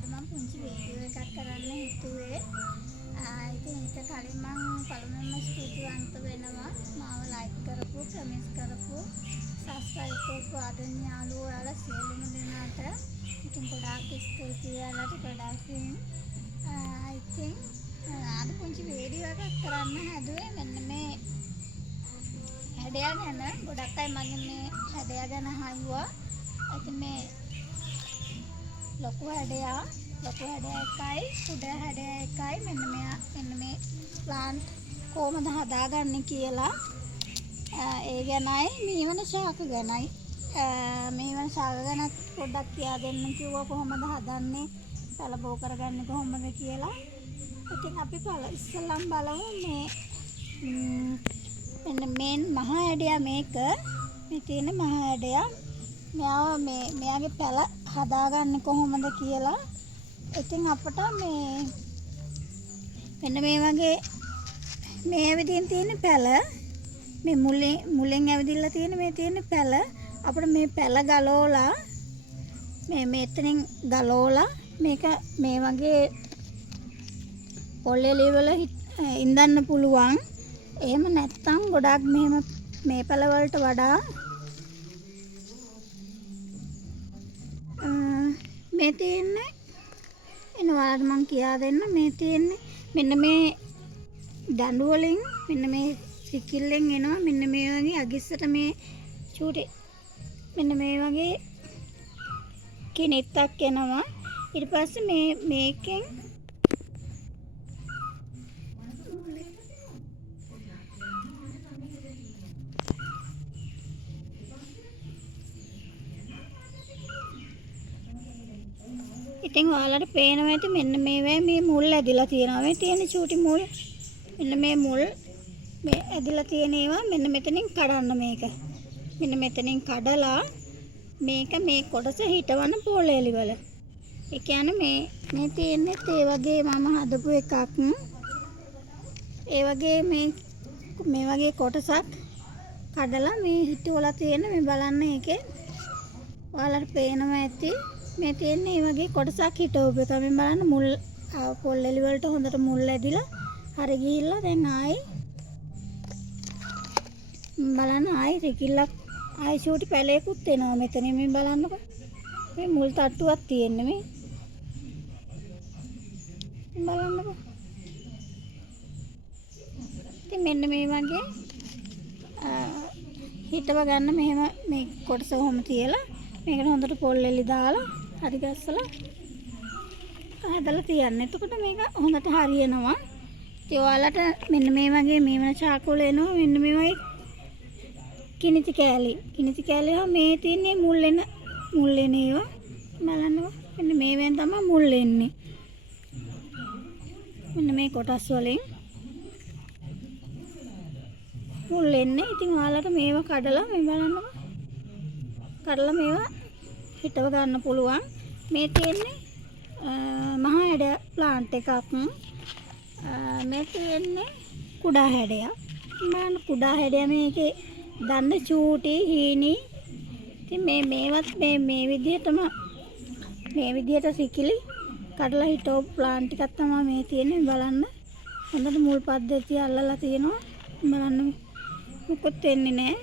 අද මම පුංචි වීඩියෝ එකක් කරන්න හිතුවේ. ඉතින් ඊට කලින් මම පළමුවෙන්ම ස්තුතිවන්ත වෙනවා මාව ලයික් කරපු, කමෙන්ට්ස් කරපු, සබ්ස්ක්‍රයිබ් කරපු ආදරණීය යාළුවෝ ඔයාලා සියලුම දෙනාට. ඉතින් ගොඩාක් ස්තුතියි ඔයාලට ගොඩාක්. ඉතින් අද පුංචි වීඩියෝ එකක් කරන්න හැදුවේ මෙන්න මේ හැඩය ගැන. ගොඩක් අය මගෙන් මේ හැඩය ගැන අහුවා. ඉතින් මේ ලොකු හැඩය එකයි කුඩ හැඩය එකයි මෙන්න මේ ප්ලාන්ට් කොහොමද හදාගන්නේ කියලා ඒ ගැනයි මීවන ශාක ගැනයි මීවන ශාක ගැන පොඩ්ඩක් කියා දෙන්න කිව්වා. කොහොමද හදන්නේ, පළබෝ කරගන්නේ කොහොමද කියලා. ඉතින් අපි ඉස්සෙල්ලම බලමු මෙන්න මේ මහා හැඩය. මේක මේ තියෙන මහා හැඩය. මෙයාගේ පැල හදාගන්නේ කොහොමද කියලා. ඉතින් අපට මෙන්න මේ වගේ මේ ඇවිදින් තියෙන පැල, මේ මුලෙන් ඇවිදිලා තියෙන මේ තියෙන පැල අපිට මේ පැල ගලවලා මෙතනින් ගලවලා මේක මේ වගේ පොල් එළිය වල ඉඳන්න පුළුවන්. එහෙම නැත්නම් ගොඩාක් මෙහෙම මේ පැල වලට වඩා මේ තියෙන්නේ එනවාට මම කියා දෙන්න. මේ තියෙන්නේ මෙන්න මේ දඬු වලින් මෙන්න මේ සිකිල්ලෙන් එනවා. මෙන්න මේ වගේ අගිස්සට මේ චූටි මෙන්න මේ වගේ කිනිත්තක් එනවා. ඊට පස්සේ මේකෙන් ඉතින් ඔයාලට පේනවා ඇති මෙන්න මේ මුල් ඇදිලා තියෙනවා. මේ තියෙන චූටි මුල් මෙන්න මේ මුල් මේ ඇදිලා තියෙන ඒවා මෙන්න මෙතනින් කඩන්න. මේක මෙන්න මෙතනින් කඩලා මේක මේ කොටස හිටවන්න පොල් එළි වල. ඒ කියන්නේ මේ තියෙන්නේ ඒ වගේ මම හදපු එකක්. ඒ වගේ මේ වගේ කොටසක් කඩලා මේ හිටවලා තියෙන මේ බලන්න. ඒකේ ඔයාලට පේනවා ඇති මේ තියෙන්නේ මේ වගේ කොටසක් හිටවපු එක. මේ බලන්න මුල් පොල් එළි වලට හොඳට මුල් ඇදිලා හරි ගිහිල්ලා දැන් ආයි බලන්න ආයි රිකිල්ලක් ආයි ෂූටි පැලයකුත් එනවා මෙතන. මේ බලන්නකො මේ මුල් තට්ටුවක් තියෙන්නේ මේ බලන්නකො. ඉතින් මෙන්න මේ වගේ හිටව ගන්න මෙහෙම මේ කොටස කොහොම තියලා මේකට හොඳට පොල් එළි දාලා හරි ගස්සලා හදලා තියන්න. එතකොට මේක හොඳට හරියනවා. ඉතින් ඔයාලට මෙන්න මේ වගේ මේ වෙන චාකෝල එනවා. මෙන්න මේ වගේ කිනිති කෑලි මේ තියෙන්නේ මුල් එන ඒවා බලන්නකො. මෙන්න මේ වෙන තමයි මුල් එන්නේ. මෙන්න මේ කොටස් වලින් මුල් එන්නේ. ඉතින් ඔයාලට මේවා කඩලා මේ බලන්නකො. කඩලා මේවා හිටව ගන්න පුළුවන්. මේ තියෙන්නේ මහා හැඩ ප්ලාන්ට් එකක්. මේ තියෙන්නේ කුඩා හැඩයක්. මම කුඩා හැඩය මේකේ දන්න චූටි හීනි. ඉතින් මේවත් මේ විදිහට සිකිලි කඩලා හිටව ප්ලාන්ට් එකක් තමයි මේ තියෙන්නේ. බලන්න හොඳට මුල් පද්ධතිය අල්ලලා තියෙනවා. බලන්න මොකොත් වෙන්නේ නැහැ.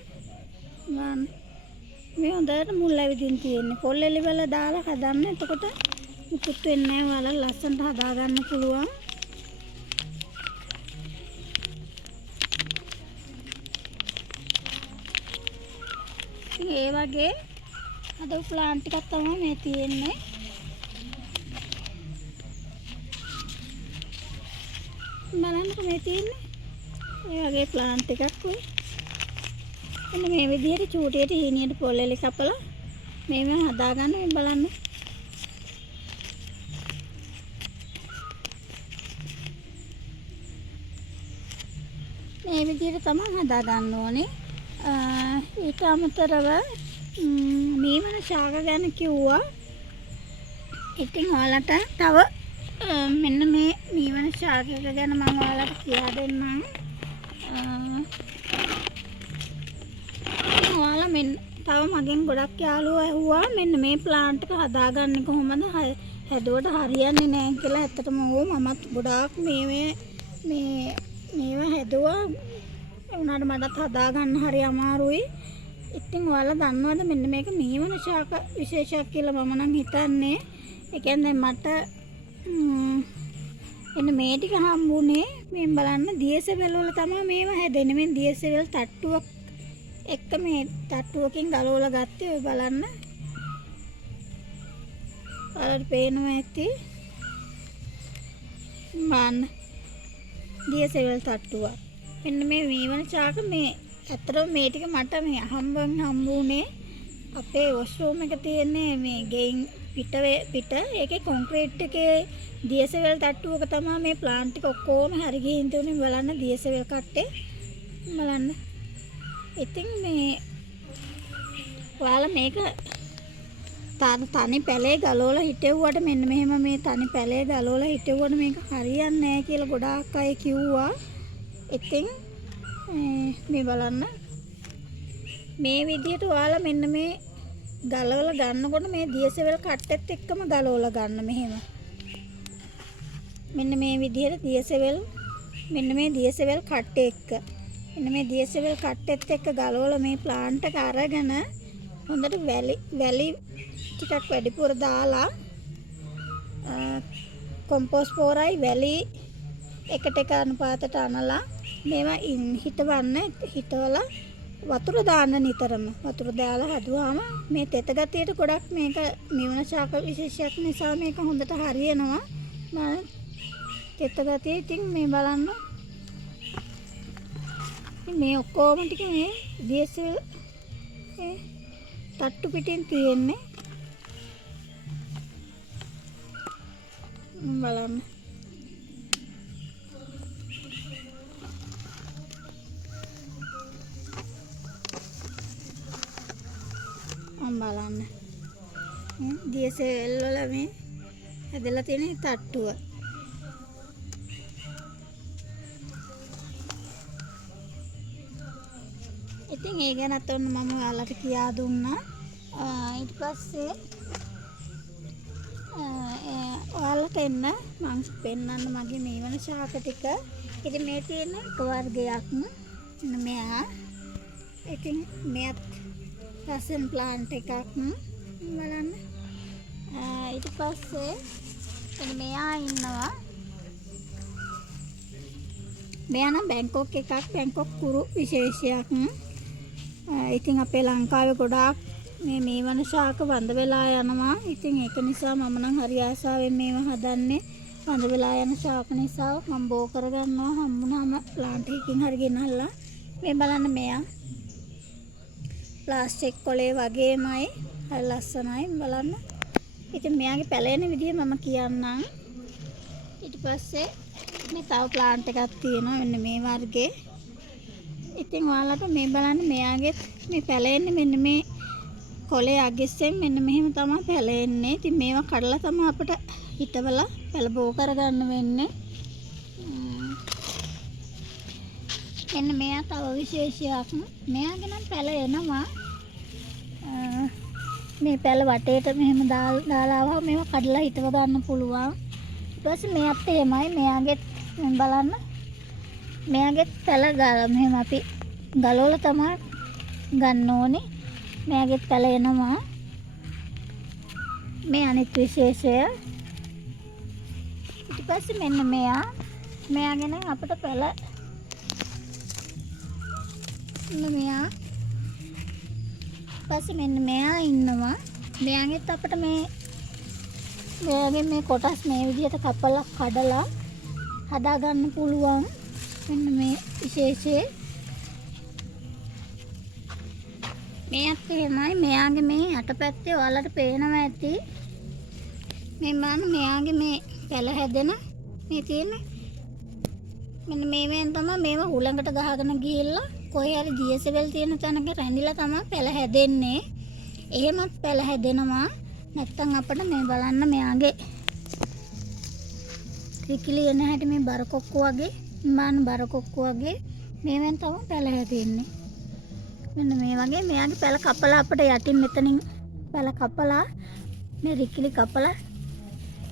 මේ හොඳට මුල් ඇවිදින් තියෙන්නේ. පොල් එළි වල දාලා හදන්න. එතකොට මුකුත් වෙන්නේ නැහැ. ඔයාලා ලස්සනට හදා ගන්න පුළුවන්. ඒ වගේ හදපු ප්ලාන්ට් එකක් තමයි මේ තියෙන්නේ. බලන්නකො මේ තියෙන්නේ ඒ වගේ ප්ලාන්ට් එකක් උයි. එන්න මේ විදිහට චූටියට හීනියට පොල් එළි කපලා මේව හදාගන්න. මේ බලන්න මේ විදිහට තමයි හදාගන්න ඕනේ. ඊට අමතරව මේ වෙන ශාක ගැන කිව්වා. ඉතින් ඔයාලට තව මෙන්න මේ වෙන ශාක එක ගැන මම ඔයාලට කියා දෙන්නම්. ඔයාලා මෙන්න තව මගෙන් ගොඩක් යාළුවෝ ඇහුවා මෙන්න මේ ප්ලාන්ට් එක හදාගන්නේ කොහොමද? හැදුවට හරියන්නේ නැහැ කියලා. ඇත්තටම මමත් ගොඩාක් මේවා හැදුවා. ඒ වුණාට මටත් හදාගන්න හරි අමාරුයි. ඉතින් ඔයාලා දන්නවද මෙන්න මේක මීවන ශාක විශේෂයක් කියලා මම නම් හිතන්නේ. ඒ කියන්නේ මට එන්න මේ ටික හම්බුනේ මේ බලන්න දියසෙවල් වල තමයි මේවා හැදෙන්නේ. මේ දියසෙවල් තට්ටුවක් එක්ක මේ තට්ටුවකින් ගලවලා ගත්තේ. ඔය බලන්න. ඔයාලට පේනවා ඇති. මන්න දියසෙවල් තට්ටුවක්. මෙන්න මේ මීවන ශාක මේ ඇත්තටම මේ ටික මට මේ හම්බුනේ අපේ වොෂ්රූම් එක තියෙන්නේ මේ ගෙයින් පිට ඒකේ කොන්ක්‍රීට් එකේ දියසෙවල් තට්ටුවක තමයි මේ ප්ලාන්ට් ටික ඔක්කොම හරි ගිහින් තුනේ. බලන්න දියසෙවල් කට්ටේ බලන්න. ඉතින් මේ ඔයාලා මේක තනි පැලේ ගලවලා හිටෙව්වට මෙන්න මෙහෙම මේ තනි පැලේ ගලවලා හිටෙව්වට මේක හරියන්නේ නැහැ කියලා ගොඩාක් අය කිව්වා. ඉතින් මේ බලන්න මේ විදිහට ඔයාලා මෙන්න මේ ගලවලා ගන්නකොට මේ දියසෙවල් කට්ටෙත් එක්කම ගලවලා ගන්න මෙහෙම. මෙන්න මේ විදිහට දියසෙවල් මෙන්න මේ දියසෙවල් කට්ටේ එක්ක මෙන්න මේ දියසෙවල් කට්ටෙත් එක්ක ගලවලා මේ ප්ලාන්ට් එක අරගෙන හොඳට වැලි ටිකක් වැඩිපුර දාලා කොම්පෝස්ට් පොරයි වැලි එකට එක අනුපාතයට අනලා මේවා හිටවලා වතුර දාන්න නිතරම. වතුර දාලා හදුවාම මේ තෙත ගතියට ගොඩක් මේක මීවන ශාක විශේෂයක් නිසා මේක හොඳට හරියනවා. මම තෙත ගතිය ඉතින් මේ බලන්න. මේ ඔක්කොම ටික මේ දියසෙල් තට්ටු පිටින් තියෙන්නේ. බලන්න. බලන්න දියසෙල් වල මේ හැදලා තියෙන තට්ටුව. ඉතින් ඒ ගැනත් ඔන්න මම ඔයාලට කියා දුන්නා. ඊට පස්සේ ඔයාලට එන්න මම පෙන්නන්න මගේ මේ වන ශාක ටික. ඉතින් මේ තියෙන එක වර්ගයක් මෙයා. ඉතින් මෙයත් රසන් ප්ලාන්ට් එකක් බලන්න. ඊට පස්සේ එන්න මෙයා ඉන්නවා. මෙයා නම් බැංකොක් එකක්. බැංකොක් කුරු විශේෂයක්. ඉතින් අපේ ලංකාවේ ගොඩාක් මේ වන ශාක වඳ වෙලා යනවා. ඉතින් ඒක නිසා මම නම් හරි ආසාවෙන් මේව හදන්නේ. වඳ වෙලා යන ශාක නිසා මම බෝ කරගන්නවා. හම්බුනහම ප්ලාන්ට් එකකින් හරි ගෙනල්ලා. මේ බලන්න මෙයා ප්ලාස්ටික් කොලේ වගේමයි. හරි ලස්සනයි බලන්න. ඉතින් මෙයාගේ පැලෙන විදිහ මම කියන්නම්. ඊට පස්සේ මේ තව ප්ලාන්ට් එකක් තියෙනවා මෙන්න මේ වර්ගේ. ඉතින් ඔයාලට මේ බලන්න මෙයාගේ මේ පැලෙන්නේ මෙන්න මේ කොලේ අගිස්සෙන් මෙන්න මෙහෙම තමයි පැලෙන්නේ. ඉතින් මේවා කඩලා තමයි අපිට හිටවලා පැල බෝ කරගන්න වෙන්නේ. එන්න මෙයා තව විශේෂයක්. මෙයාගේ නම් පැල එනවා. මේ පැල වටේට මෙහෙම දාලා ආවම මේවා කඩලා හිටව ගන්න පුළුවන්. ඊට පස්සේ මෙයාත් එහෙමයි. මෙයාගේ බලන්න මෙයාගේ පැල මෙහෙම අපි ගලවලා තමයි ගන්න ඕනේ. මෙයාගේ පැල එනවා. මේ අනිත් විශේෂය. ඊට පස්සේ මෙන්න මෙයාගෙන අපිට පැල මෙයා පස්සේ මෙන්න මෙයා ඉන්නවා. මෙයාගෙත් අපිට මෙයාගේ මේ කොටස් මේ විදිහට කපලා කඩලා හදා ගන්න පුළුවන්. මෙන්න මේ විශේෂයේ මෙයත් එහෙමයි. මෙයාගේ මේ යටපැත්තේ ඔයාලට පේනවා ඇති. මේ බලන්න මෙයාගේ මේ පැල හැදෙන මේ තියෙන මෙන්න මේවෙන් තමයි මේවා හුළඟට ගහගෙන ගිහිල්ලා කොහේ හරි දියසෙවල් තියෙන තැනක රැඳිලා තමයි පැල හැදෙන්නේ. එහෙමත් පැල හැදෙනවා. නැත්තම් අපිට මේ බලන්න මෙයාගේ ත්‍රිකිලි එන හැටි මේ බරකොක්කු වගේ බරකොක්කු වගේ මේවෙන් තමයි පැල හැදෙන්නේ. මෙන්න මේ වගේ මෙයාගේ පැල කපලා අපිට යටින් මෙතනින් පැල කපලා මේ රිකිලි කපලා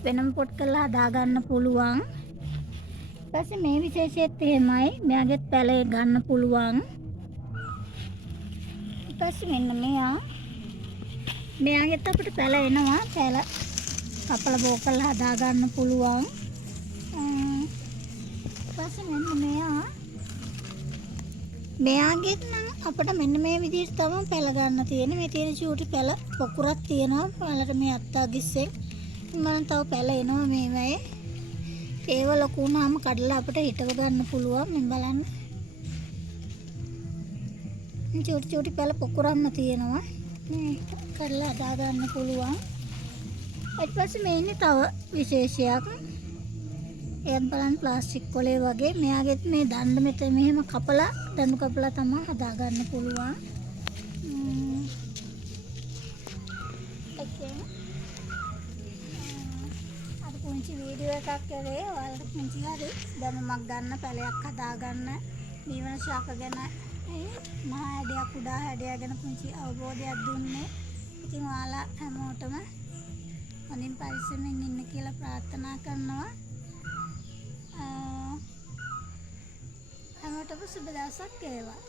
වෙනම පොට් කරලා හදා ගන්න පුළුවන්. ඊට පස්සේ මේ විශේෂයත් එහෙමයි. මෙයාගේ පැල ගන්න පුළුවන්. ඊට පස්සේ මෙන්න මෙයාගෙත් අපිට පැල එනවා. පැල කපලා බෝ කරලා හදා ගන්න පුළුවන්. ඊට පස්සේ මෙන්න මෙයාගෙත් නම් අපිට මෙන්න මේ විදිහට තමයි පැල ගන්න තියෙන්නේ. මේ තියෙන චූටි පැල පොකුරක් තියෙනවා. පැලට මේ අත්තා ගිස්සෙන් මම තව පැල එනවා මේවයේ. ඒව ලොකු වුණාම කඩලා අපිට හිටව ගන්න පුළුවන්. මම බලන්න. මේ චූටි පැල පොකුරක්ම තියෙනවා. මේ කඩලා හදා ගන්න පුළුවන්. ඊට පස්සේ මේ ඉන්නේ තව විශේෂයක්. එයත් බලන්න ප්ලාස්ටික් කොලේ වගේ. මෙයාගෙත් මේ දණ්ඩ මෙතන මෙහෙම කපලා දණු කපලා තමයි හදා ගන්න පුළුවන්. පුංචි වීඩියෝ එකක් කරේ ඔයාලට පුංචි හරි දැනුමක් ගන්න පැලයක් හදා ගන්න ජීවන ශාක ගැන මහා හැඩයක් කුඩා හැඩයක් ගැන පුංචි අවබෝධයක් දුන්නේ. ඉතින් ඔයාලා හැමෝටම හොඳින් පරිස්සමෙන් ඉන්න කියලා ප්‍රාර්ථනා කරනවා. හැමෝටම සුබ දවසක් වේවා.